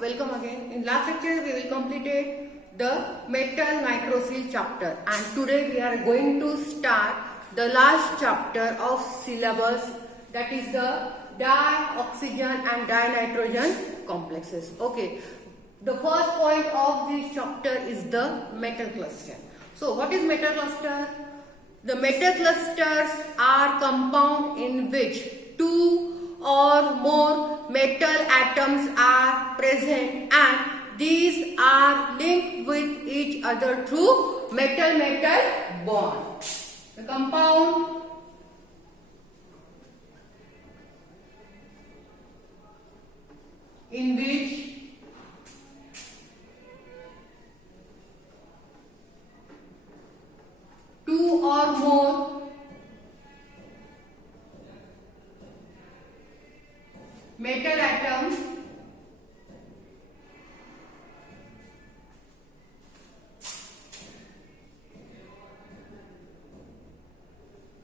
welcome again. In last lecture we will completed the metal nitrosyl chapter, and today we are going to start the last chapter of syllabus, that is the dioxygen and dinitrogen complexes. Okay, the first point of this chapter is the metal cluster. So what is metal cluster? The metal clusters are compound in which two or more metal atoms are present, and these are linked with each other through metal-metal bond. The compound in which two or more metal atoms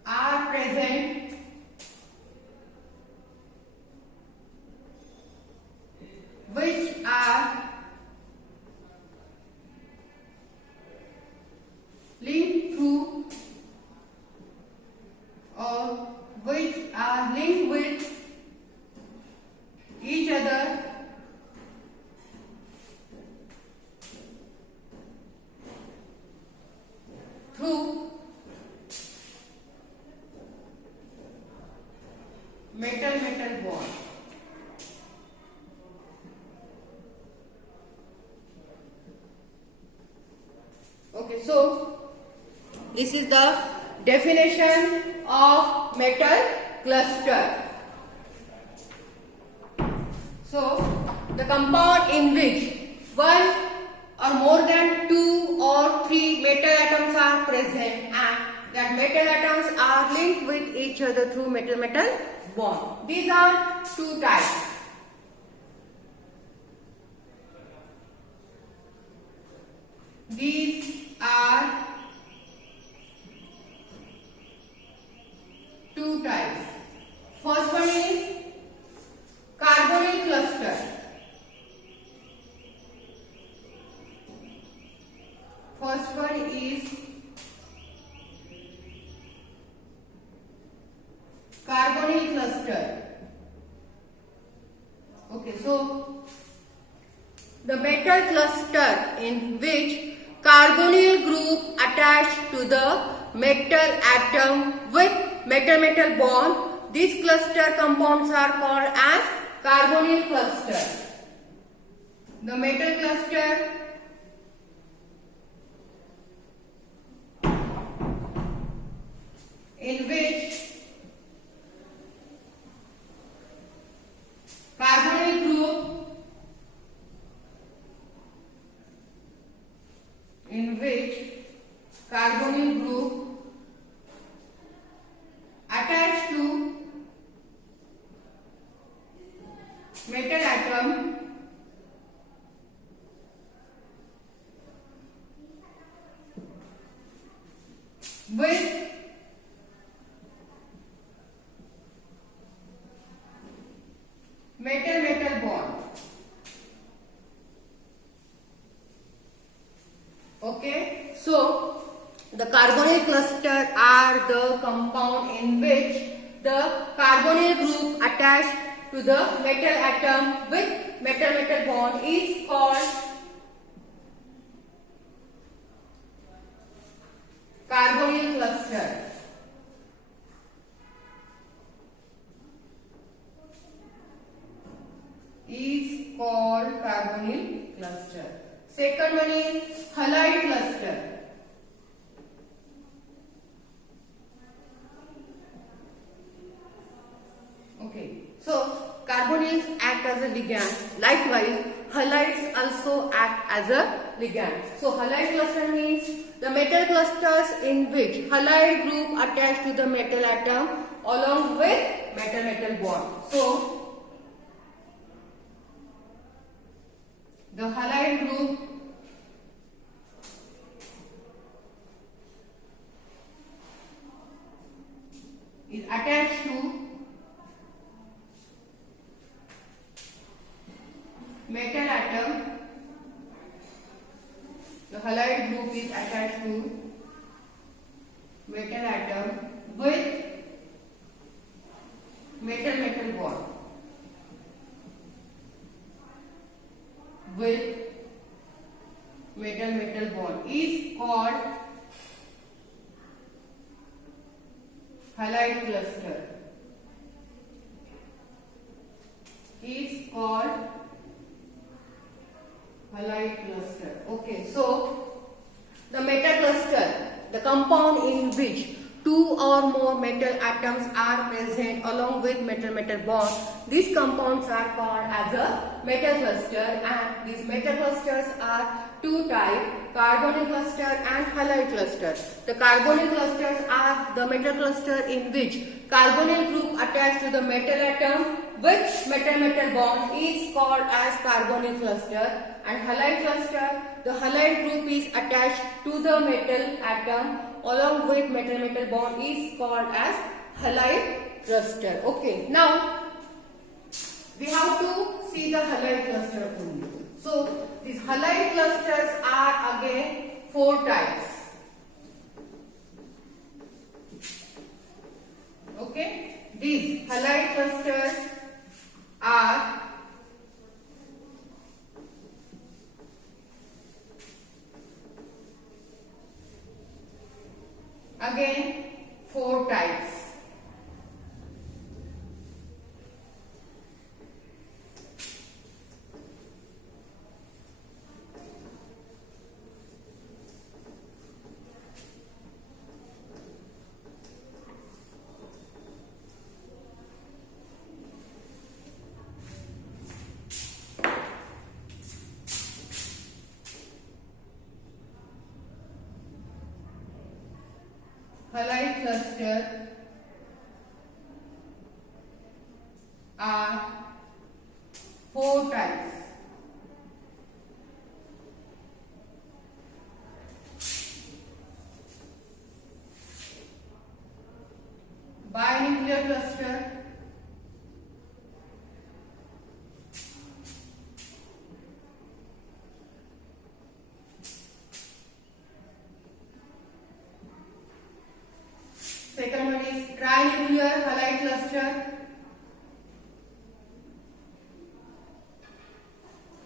are present, which are linked through or which are linked with each other through metal-metal bond. Okay, so this is the definition of metal cluster. So the compound in which one or more than two or three metal atoms are present, and that metal atoms are linked with each other through metal-metal bond. These are two types. These are two types. First one is carbonyl cluster. First one is carbonyl cluster. Okay, so the metal cluster in which carbonyl group attached to the metal atom with metal-metal bond, these cluster compounds are called as carbonyl cluster. The metal cluster in which carbonyl group attached to metal atom with metal-metal bond. Okay, so the carbonyl cluster are the compound in which the carbonyl group attached to the metal atom with metal-metal bond is called carbonyl cluster. Is called carbonyl cluster. Second one is halide cluster. Okay, so carbonyls act as a ligand. Likewise, halides also act as a ligand. So halide cluster means the metal clusters in which halide group attached to the metal atom along with metal-metal bond. So the halide group is attached to metal atom halide group is attached to metal atom with metal bond. With metal bond is called halide cluster. Is called halide cluster. Okay, so the metal cluster, the compound in which two or more metal atoms are present along with metal bond. These compounds are called as a metal cluster, and these metal clusters are two types: carbonyl cluster and halide cluster. The carbonyl clusters are the metal cluster in which carbonyl group attached to the metal atom with metal bond is called as carbonyl cluster, and halide cluster, the halide group is attached to the metal atom along with metal bond is called as halide cluster. Okay, now we have to see the halide cluster only. So these halide clusters are again four types. Okay, these halide clusters are again four types. Halide cluster are four types. Binuclear cluster, second one is trinuclear halide cluster,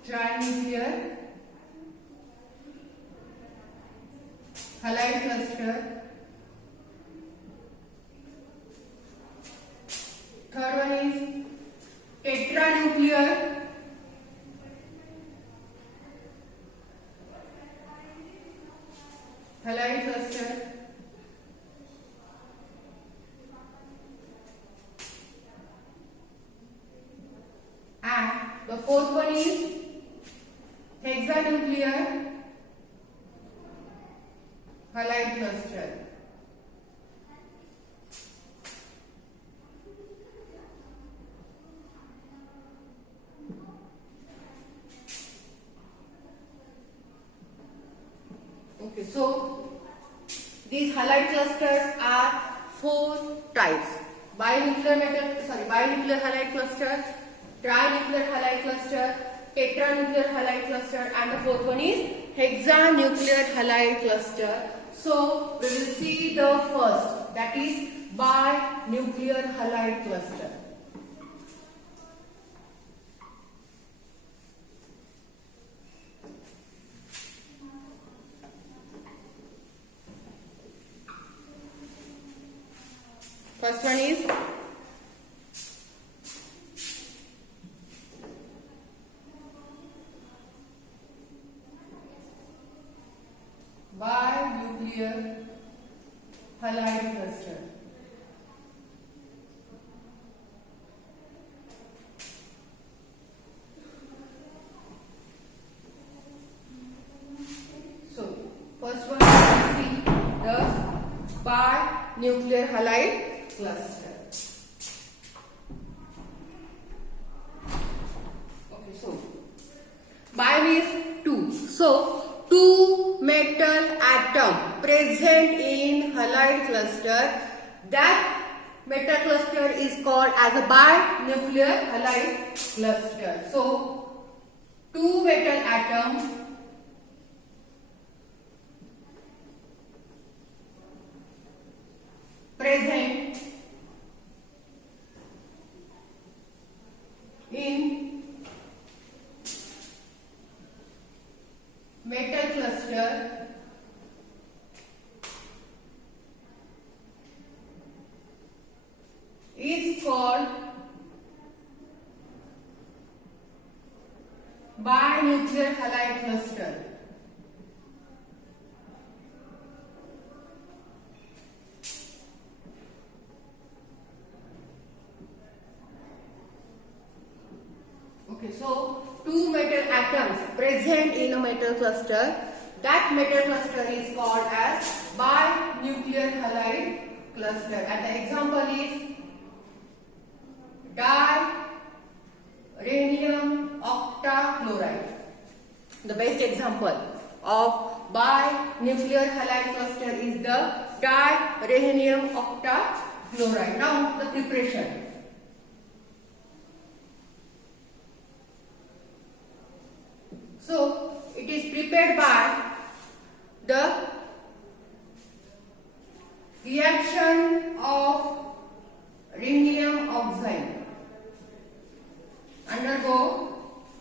trinuclear halide cluster. Third one is tetranuclear halide cluster. And the fourth one is hexanuclear halide cluster. Okay, so these halide clusters are four types: binuclear halide cluster, trinuclear halide cluster, tetranuclear halide cluster, and the fourth one is hexanuclear halide cluster. So we will see the first, that is binuclear halide cluster. First one is binuclear halide cluster. So first one we see the binuclear halide cluster. Okay, so bi means two. So two metal atom present in halide cluster, that metal cluster is called as a binuclear halide cluster. So two metal atom present in metal cluster is called binuclear halide cluster. Okay, so two metal atoms present in a metal cluster, that metal cluster is called as binuclear halide cluster. And the example is dirhenium octachloride. The best example of binuclear halide cluster is the dirhenium octachloride. Now the preparation. So it is prepared by the reaction of rhenium oxide undergo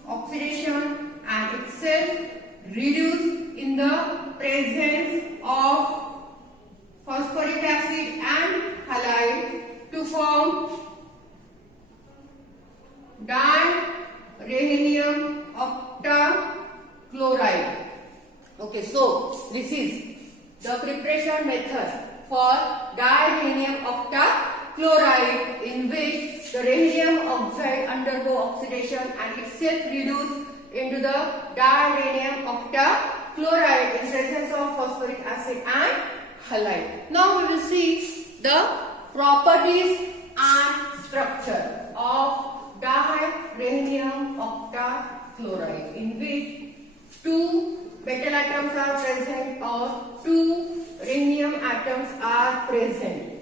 oxidation and itself reduce in the presence of phosphoric acid and halide to form dirhenium octachloride. Okay, so this is the preparation method for dirhenium octachloride, in which the rhenium oxide undergo oxidation and itself reduce into the dirhenium octachloride in presence of phosphoric acid and halide. Now we will see the properties and structure of dirhenium octachloride, in which two metal atoms are present or two rhenium atoms are present.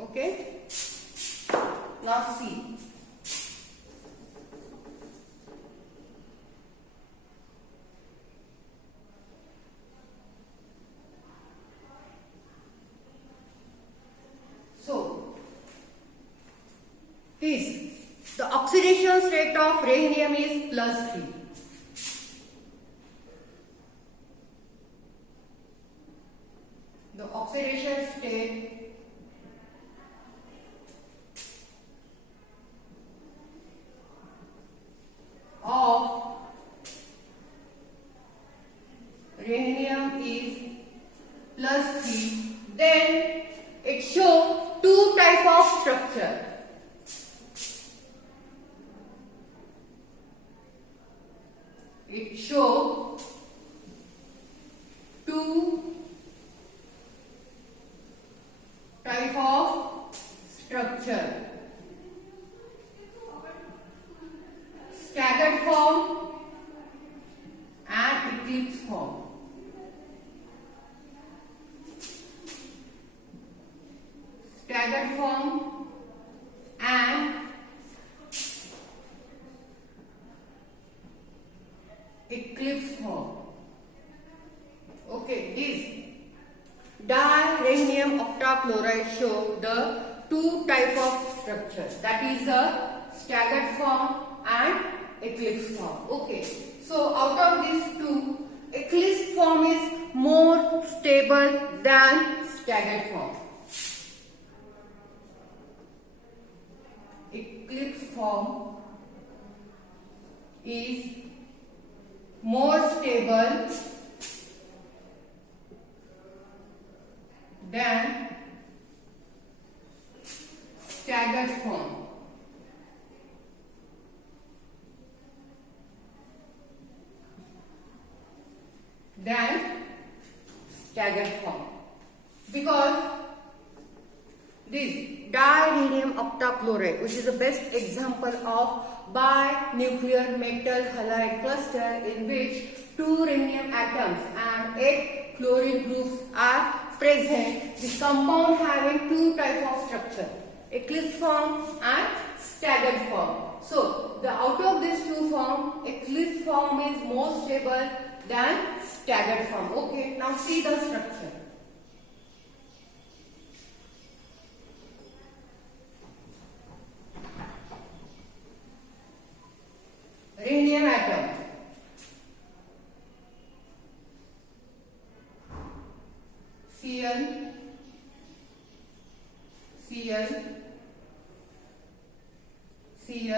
Okay, now see. So, the oxidation state of rhenium is +3. The oxidation state of rhenium is +3. Then it shows two type of structure. It shows two type of structure: staggered form and eclipse form. Staggered form and eclipse form. Okay, this dirhenium octachloride show the two type of structure, that is a staggered form and eclipse form. Okay, so out of these two, eclipse form is more stable than staggered form. Eclipse form is more stable than staggered form. Because this dirhenium octachloride, which is the best example of binuclear metal halide cluster, in which two rhenium atoms and 8 chlorine groups are present, the compound having two types of structure: eclipse form and staggered form. So the out of these two form, eclipse form is more stable than staggered form. Okay, now see the structure. Rhenium atom. Cl, Cl, Cl,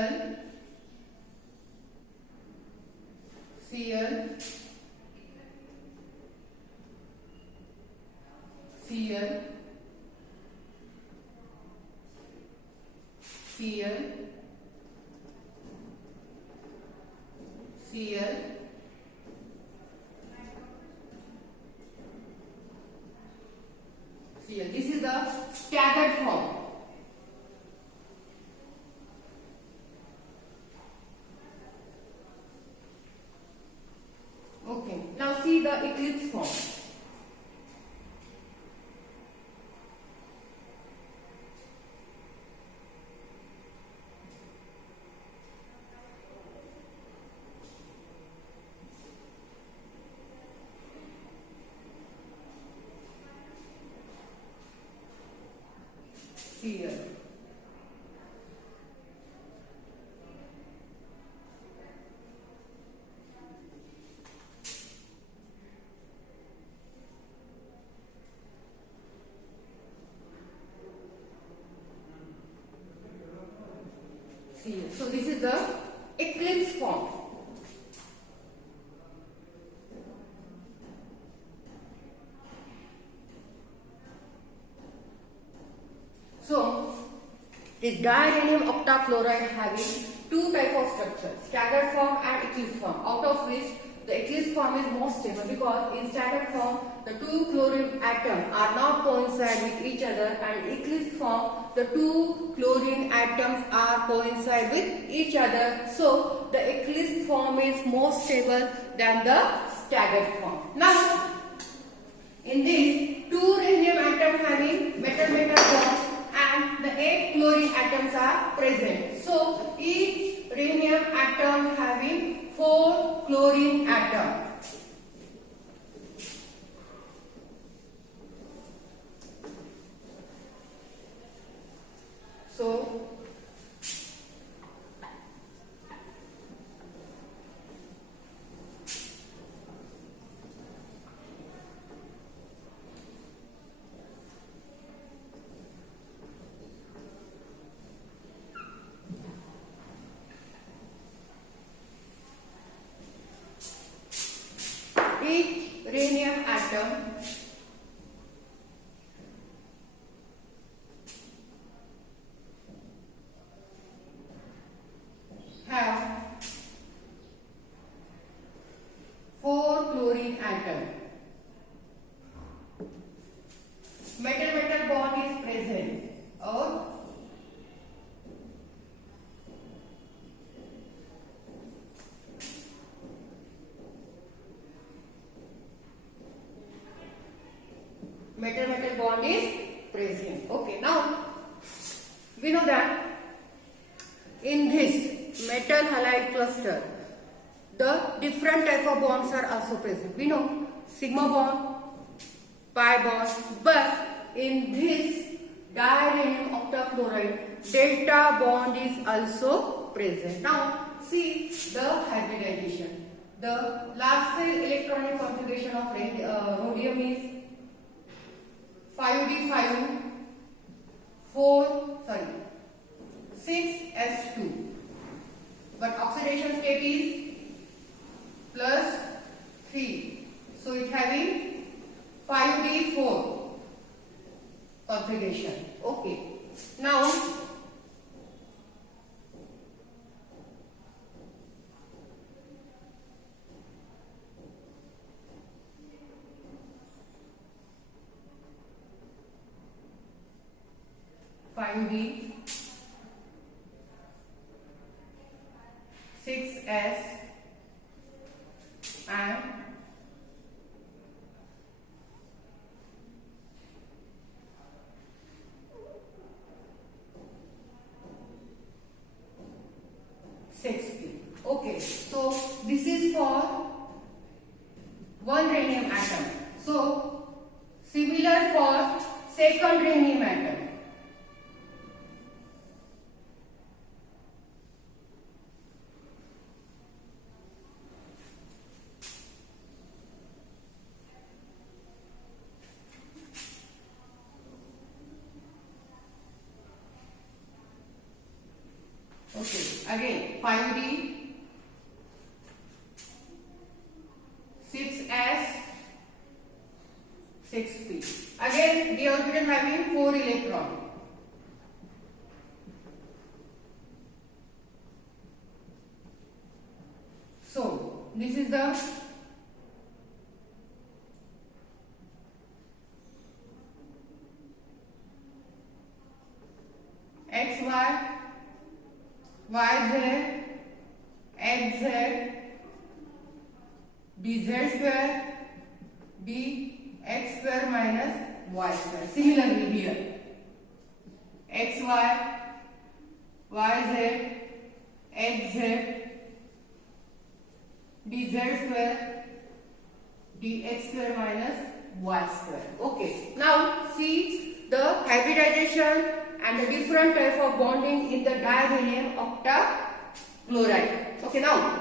Cl, Cl, Cl, Cl, Cl. This is the staggered form. Okay, now see the eclipse form. Here. Here. So this is the eclipse form. So this diranium octachloride having two type of structure, staggered form and eclipse form, out of which the eclipse form is more stable because in staggered form the two chlorine atoms are not coincide with each other, and eclipse form the two chlorine atoms are coincide with each other. So the eclipse form is more stable than the staggered form. Now in this, two rhenium atoms having metal-metal bonds and the 8 chlorine atoms are present. So each rhenium atom having 4 chlorine atoms. So each rhenium atom have 4 chlorine atom. Metal-metal bond is present or metal-metal bond is present. Okay, now we know that in this metal halide cluster the different type of bonds are also present. We know sigma bond, pi bond, but in this diranium octachloride delta bond is also present. Now see the hybridization. The last cell electronic configuration of rhodium is 5d5 6s2, but oxidation state is plus 3, so it having 5d4 configuration. Okay, now D 6s and one rhenium atom. So similar for second rhenium atom. Okay, again 5d, 6s, 6p. Again d orbital having 4 electron. So this is the xy, yz, xz, dz square, dx square minus y square. Similarly here xy, yz, xz, dz square, dx square minus y square. Okay, now see the hybridization and the different type of bonding in the dirhenium octachloride. Okay, now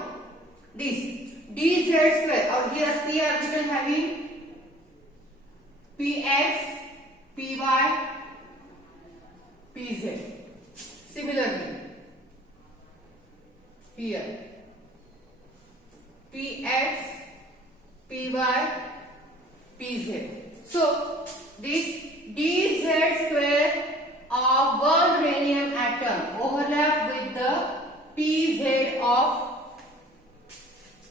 this dz square, or here p orbital having px, py, pz. Similarly here px, py, pz. So this dz square of one rhenium atom overlap with the pz of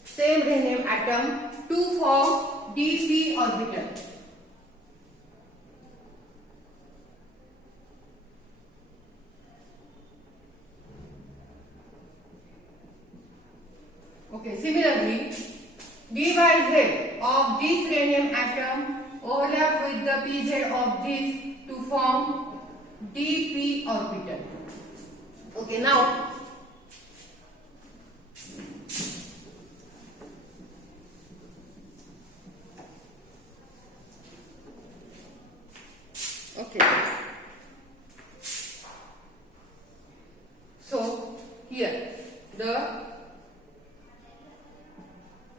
same rhenium atom to form dp orbital. Okay, similarly dyz of this rhenium atom overlap with the pz of this to form dp orbital. Okay, now okay, so here the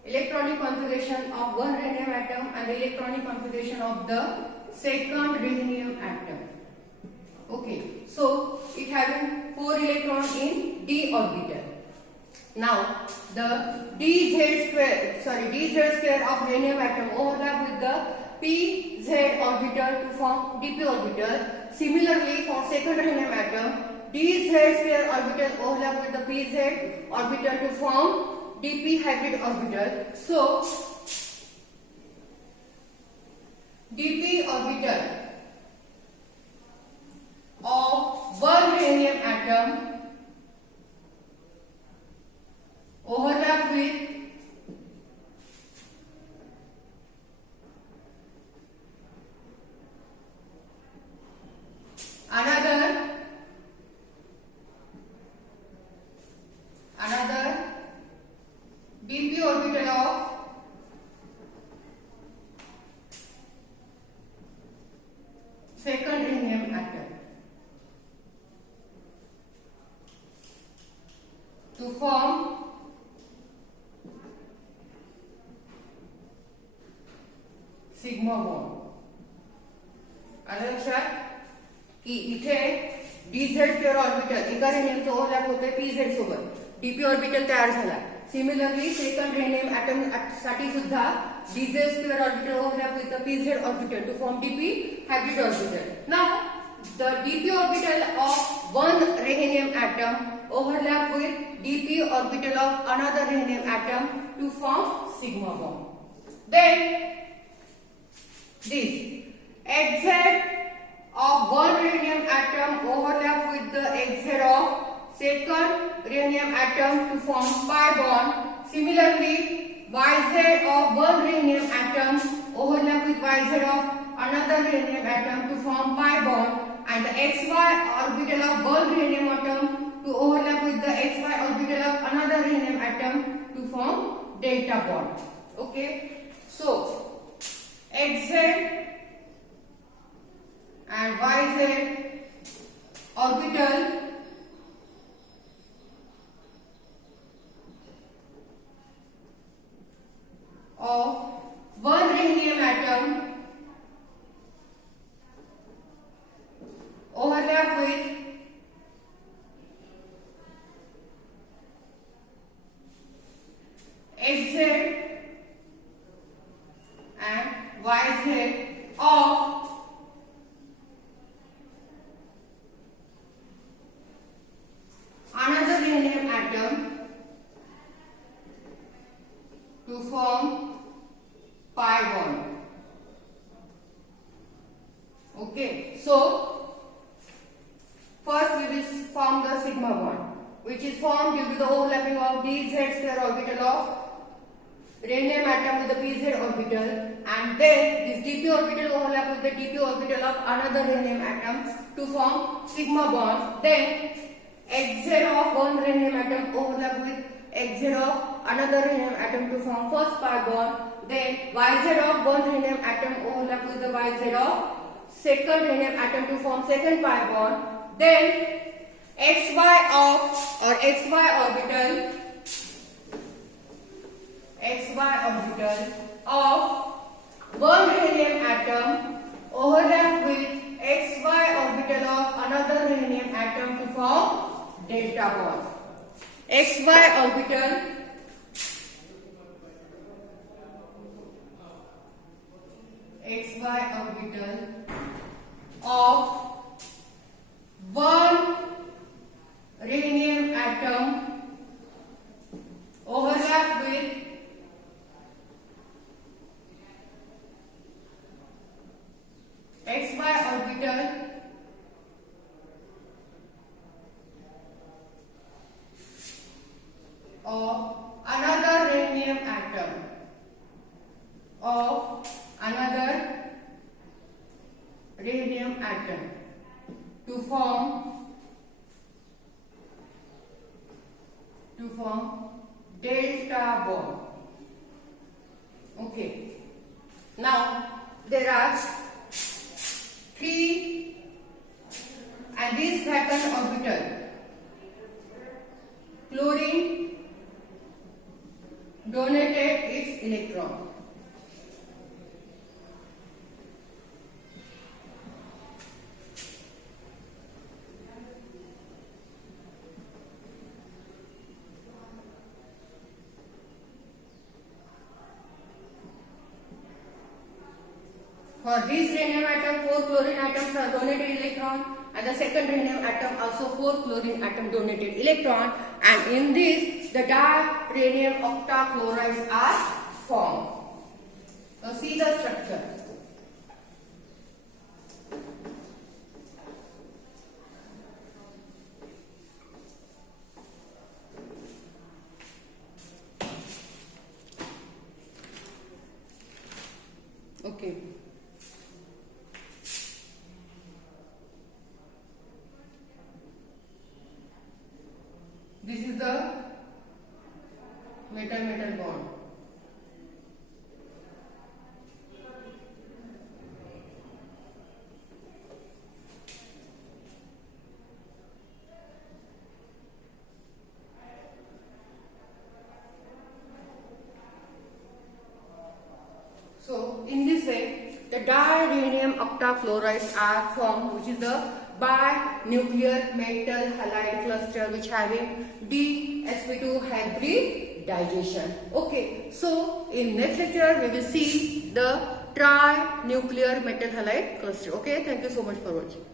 electronic configuration of one rhenium atom and the electronic configuration of the second rhenium atom. Okay, so it having 4 electrons in d orbital. Now the dz square of rhenium atom overlap with the pz orbital to form dp orbital. Similarly for second rhenium atom, dz square orbital overlap with the pz orbital to form dp hybrid orbital. So dp orbital of one rhenium atom overlap with another dp orbital of second rhenium atom to form sigma bond. आलं लक्षात की इथे dz square orbital एका रेनियमचं overlap होते pz सोबत, dp ऑर्बिटल तयार झाला. सिमिलरली सेकंड रेनियम एटम साठी सुद्धा dz square orbital overlap with the pz orbital to form dp hybrid orbital. Now the dp orbital of one rhenium atom overlap with dp orbital of another rhenium atom to form sigma bond. Then this xz of one rhenium atom overlap with the xz of second rhenium atom to form pi bond. Similarly, yz of one rhenium atom overlap with yz of another rhenium atom to form pi bond, and the xy orbital of one rhenium atom to overlap with the xy orbital of another rhenium atom to form delta bond. Okay, so XZ and YZ orbital of one rhenium atom overlap with XZ and YZ of another rhenium atom to form pi bond. Okay, so first we will form the sigma bond, which is formed due to the overlapping of dz square orbital of rhenium atom with the pz orbital, and then this dp orbital overlap with the dp orbital of another rhenium atom to form sigma bond. Then xz of one rhenium atom overlap with xz of another rhenium atom to form first pi bond. Then yz of one rhenium atom overlap with the yz of second rhenium atom to form second pi bond. Then xy of or xy orbital of one rhenium atom overlap with xy orbital of another rhenium atom to form delta bond. xy orbital of one rhenium atom overlap with xy orbital of another rhenium atom to form delta bond. Okay, now there are three and this Vacant orbital. Chlorine donated its electron. For this rhenium atom, 4 chlorine atoms are donated electron, and the second rhenium atom also 4 chlorine atom donated electron, and in this the di-rhenium octachlorides are formed. So see the structure. Okay. This is the metal-metal bond. So, in this way, the di-rhenium octafluorides are formed, which is the binuclear metal halide cluster, which having d-sp2 hybridization. Okay, so in next lecture we will see the trinuclear metal halide cluster. Okay, thank you so much for watching.